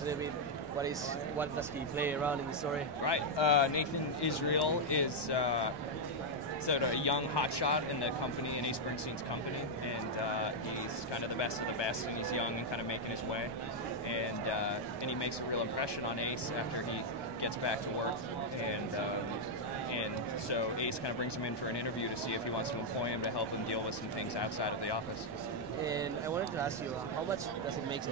us a little bit what does he play around in the story? Right. Nathan Israel is sort of a young hotshot in the company, in Ace Bernstein's company, and he's kind of the best of the best, and he's young and kind of making his way, and he makes a real impression on Ace after he gets back to work, and so Ace kind of brings him in for an interview to see if he wants to employ him to help him deal with some things outside of the office. And I wanted to ask you, how much does it make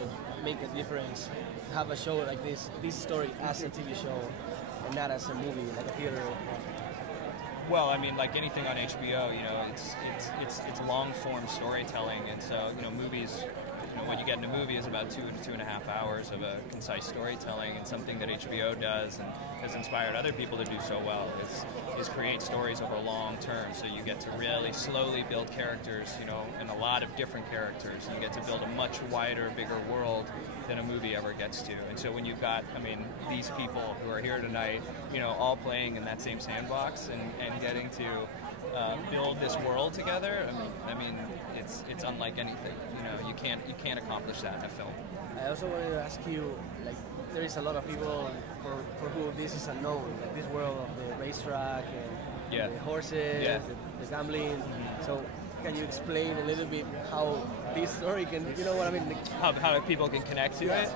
a difference to have a show like this story as a TV show and not as a movie, like a theater? Well, I mean, like anything on HBO, you know, it's long form storytelling, and so movies. What you get in a movie is about 2 to 2.5 hours of a concise storytelling, and something that HBO does and has inspired other people to do so well is create stories over long term. So you get to really slowly build characters, and a lot of different characters. You get to build a much wider, bigger world than a movie ever gets to. And so when you've got, these people who are here tonight, all playing in that same sandbox and getting to build this world together, it's unlike anything. You can't accomplish that in a film. I also wanted to ask you, like, there is a lot of people for who this is unknown, like this world of the racetrack and the horses, the gambling. Mm-hmm. So can you explain a little bit how this story can, how people can connect to it?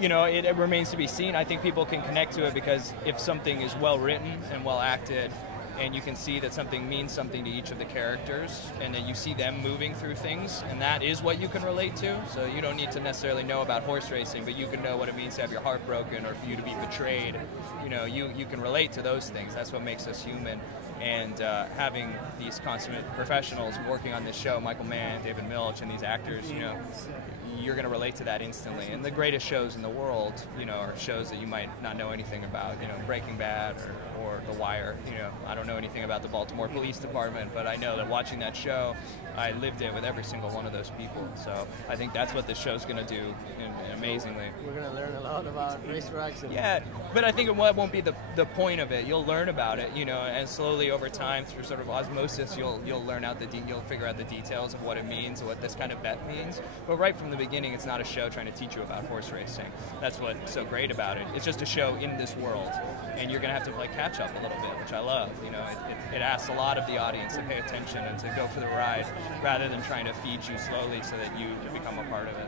It remains to be seen. I think people can connect to it because if something is well written and well acted, and you can see that something means something to each of the characters, and that you see them moving through things, and that is what you can relate to. So you don't need to necessarily know about horse racing, but you can know what it means to have your heart broken or for you to be betrayed. You can relate to those things. That's what makes us human. And having these consummate professionals working on this show, Michael Mann, David Milch, and these actors, you're going to relate to that instantly. And the greatest shows in the world, are shows that you might not know anything about, Breaking Bad or The Wire. I don't know anything about the Baltimore Police Department, but I know that watching that show, I lived it with every single one of those people. So I think that's what this show's going to do amazingly. We're going to learn a lot about racetracks. Yeah, but I think it won't be the point of it. You'll learn about it, and slowly over time, through sort of osmosis, you'll learn out you'll figure out the details of what it means, what this kind of bet means. But right from the beginning, it's not a show trying to teach you about horse racing. That's what's so great about it. It's just a show in this world, and you're going to have to catch up a little bit, which I love. It asks a lot of the audience to pay attention and to go for the ride rather than trying to feed you slowly so that you become a part of it.